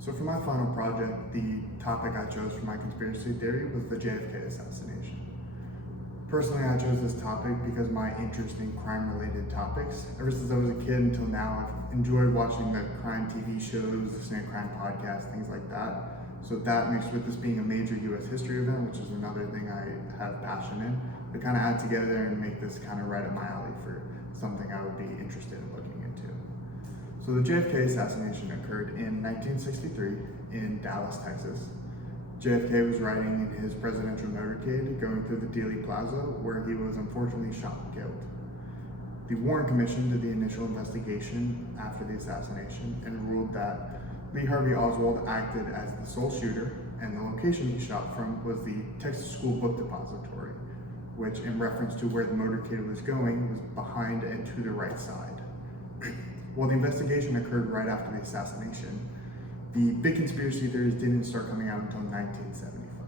So for my final project, the topic I chose for my conspiracy theory was the JFK assassination. Personally, I chose this topic because my interest in crime-related topics, ever since I was a kid until now, I've enjoyed watching the crime TV shows, listening to crime podcasts, things like that. So that mixed with this being a major US history event, which is another thing I have passion in, to kind of add together and make this kind of right up my alley for something I would be interested in looking into. So the JFK assassination occurred in 1963 in Dallas, Texas. JFK was riding in his presidential motorcade going through the Dealey Plaza, where he was unfortunately shot and killed. The Warren Commission did the initial investigation after the assassination and ruled that Lee Harvey Oswald acted as the sole shooter, and the location he shot from was the Texas School Book Depository, which, in reference to where the motorcade was going, was behind and to the right side. While the investigation occurred right after the assassination, the big conspiracy theories didn't start coming out until 1975.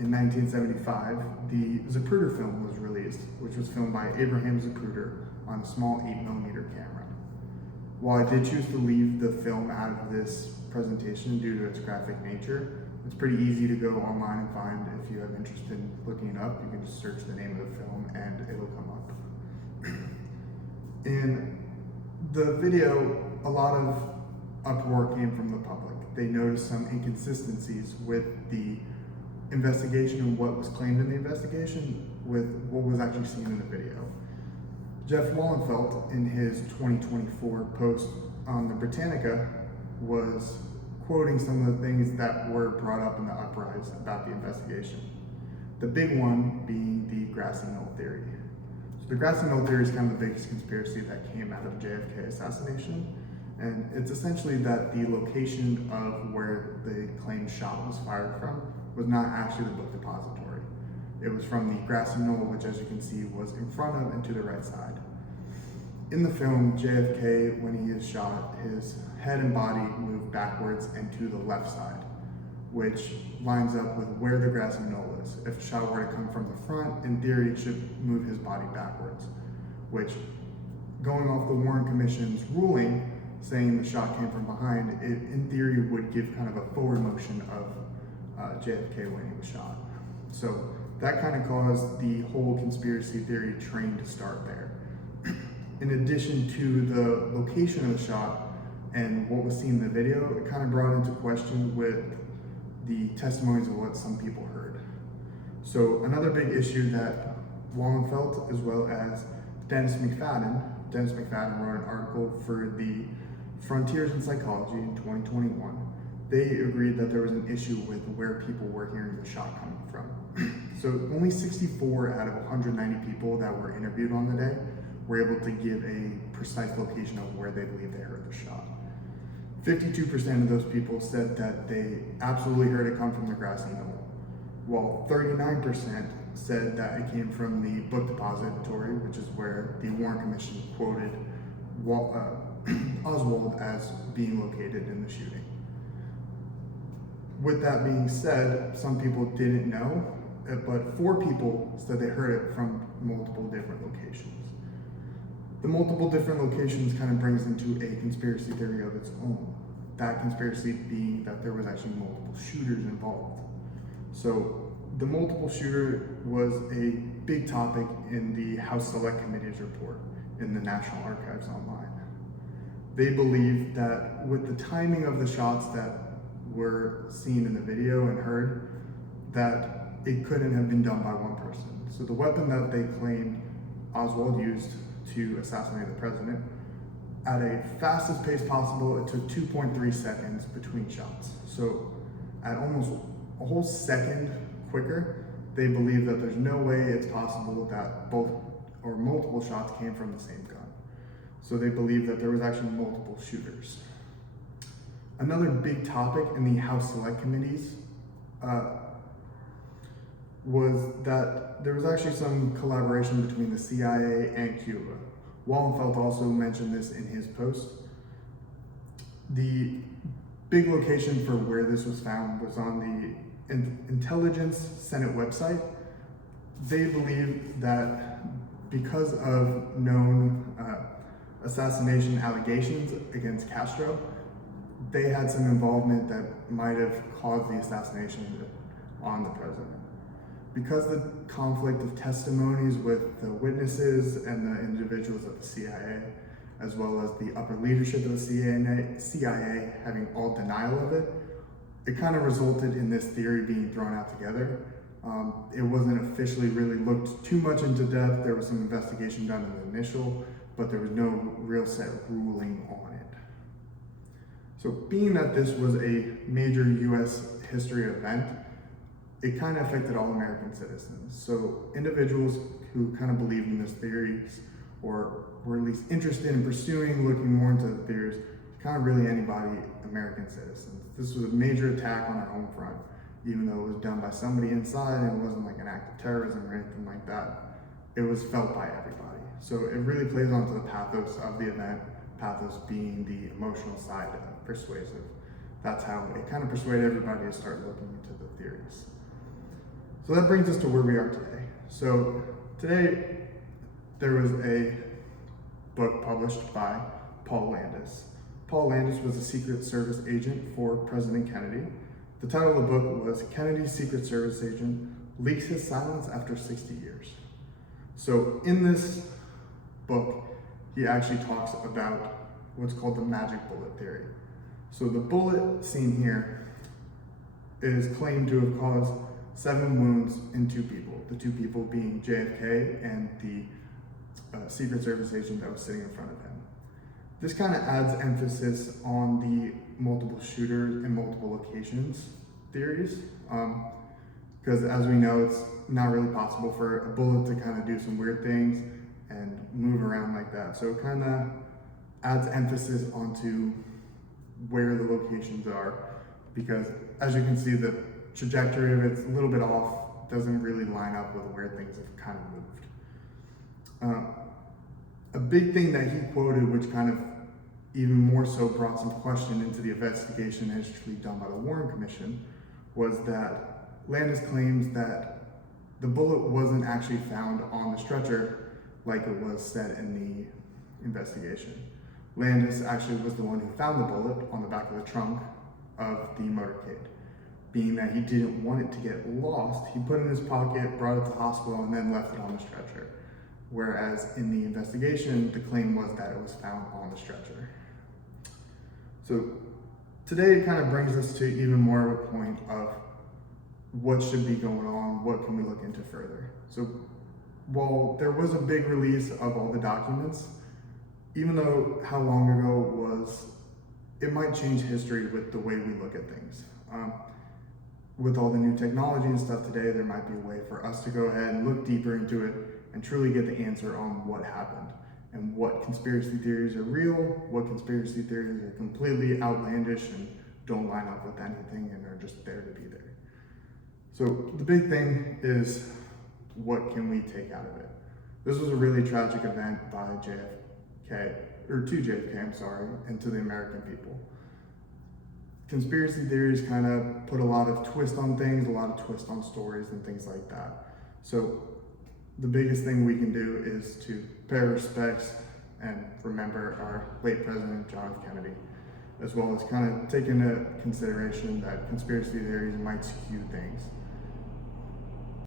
In 1975, the Zapruder film was released, which was filmed by Abraham Zapruder on a small 8mm camera. While I did choose to leave the film out of this presentation due to its graphic nature, it's pretty easy to go online and find. If you have interest in looking it up, you can just search the name of the film and it'll come up. In the video, a lot of uproar came from the public. They noticed some inconsistencies with the investigation and what was claimed in the investigation with what was actually seen in the video. Jeff Wallenfeld, in his 2024 post on the Britannica, was quoting some of the things that were brought up in the uprise about the investigation. The big one being the grassy knoll theory. So the grassy knoll theory is kind of the biggest conspiracy that came out of JFK assassination. And it's essentially that the location of where the claimed shot was fired from was not actually the book depository. It was from the grassy knoll, which, as you can see, was in front of and to the right side. In the film, JFK, when he is shot, his head and body move backwards and to the left side, which lines up with where the grassy knoll is. If a shot were to come from the front, in theory, it should move his body backwards, which, going off the Warren Commission's ruling, saying the shot came from behind, it in theory would give kind of a forward motion of JFK when he was shot. So that kind of caused the whole conspiracy theory train to start there. In addition to the location of the shot and what was seen in the video, it kind of brought into question with the testimonies of what some people heard. So another big issue that Wallenfeld, as well as Dennis McFadden wrote an article for the Frontiers in Psychology in 2021. They agreed that there was an issue with where people were hearing the shot coming from. So only 64 out of 190 people that were interviewed on the day were able to give a precise location of where they believe they heard the shot. 52% of those people said that they absolutely heard it come from the grassy knoll, while 39% said that it came from the book depository, which is where the Warren Commission quoted Oswald as being located in the shooting. With that being said, some people didn't know, but 4 people said they heard it from multiple different locations. The multiple different locations kind of brings into a conspiracy theory of its own. That conspiracy being that there was actually multiple shooters involved. So the multiple shooter was a big topic in the House Select Committee's report in the National Archives Online. They believe that with the timing of the shots that were seen in the video and heard, that it couldn't have been done by one person. So the weapon that they claimed Oswald used to assassinate the president, at a fastest pace possible, it took 2.3 seconds between shots. So at almost a whole second quicker, they believe that there's no way it's possible that both or multiple shots came from the same gun. So they believe that there was actually multiple shooters. Another big topic in the House Select Committees was that there was actually some collaboration between the CIA and Cuba. Wallenfeld also mentioned this in his post. The big location for where this was found was on the Intelligence Senate website. They believe that because of known assassination allegations against Castro, they had some involvement that might have caused the assassination on the president. Because the conflict of testimonies with the witnesses and the individuals of the CIA, as well as the upper leadership of the CIA having all denial of it, it kind of resulted in this theory being thrown out together. It wasn't officially really looked too much into depth. There was some investigation done in the initial, but there was no real set ruling on it. So being that this was a major US history event, it kind of affected all American citizens. So individuals who kind of believed in these theories or were at least interested in pursuing, looking more into the theories, kind of really anybody, American citizens. This was a major attack on our home front, even though it was done by somebody inside and it wasn't like an act of terrorism or anything like that. It was felt by everybody. So it really plays onto the pathos of the event, pathos being the emotional side of persuasive. That's how it kind of persuaded everybody to start looking into the theories. So that brings us to where we are today. So today there was a book published by Paul Landis. Paul Landis was a Secret Service agent for President Kennedy. The title of the book was Kennedy's Secret Service Agent Leaks His Silence After 60 Years. So in this book, he actually talks about what's called the magic bullet theory. So the bullet seen here is claimed to have caused 7 wounds in 2 people, the 2 people being JFK and the Secret Service agent that was sitting in front of him. This kind of adds emphasis on the multiple shooters in multiple locations theories, because as we know, it's not really possible for a bullet to kind of do some weird things and move around like that. So it kind of adds emphasis onto where the locations are, because as you can see, the trajectory of it's a little bit off, doesn't really line up with where things have kind of moved. A big thing that he quoted, which kind of even more so brought some question into the investigation initially done by the Warren Commission, was that Landis claims that the bullet wasn't actually found on the stretcher like it was said in the investigation. Landis actually was the one who found the bullet on the back of the trunk of the motorcade. Being that he didn't want it to get lost, he put it in his pocket, brought it to the hospital, and then left it on the stretcher. Whereas in the investigation, the claim was that it was found on the stretcher. So today it kind of brings us to even more of a point of what should be going on, what can we look into further. So while there was a big release of all the documents, even though how long ago it was, it might change history with the way we look at things. With all the new technology and stuff today, there might be a way for us to go ahead and look deeper into it and truly get the answer on what happened and what conspiracy theories are real, what conspiracy theories are completely outlandish and don't line up with anything and are just there to be there. So the big thing is, what can we take out of it? This was a really tragic event by JFK, or to JFK, I'm sorry, and to the American people. Conspiracy theories kind of put a lot of twist on things, a lot of twist on stories and things like that. So the biggest thing we can do is to pay respects and remember our late President John F. Kennedy, as well as kind of take into consideration that conspiracy theories might skew things.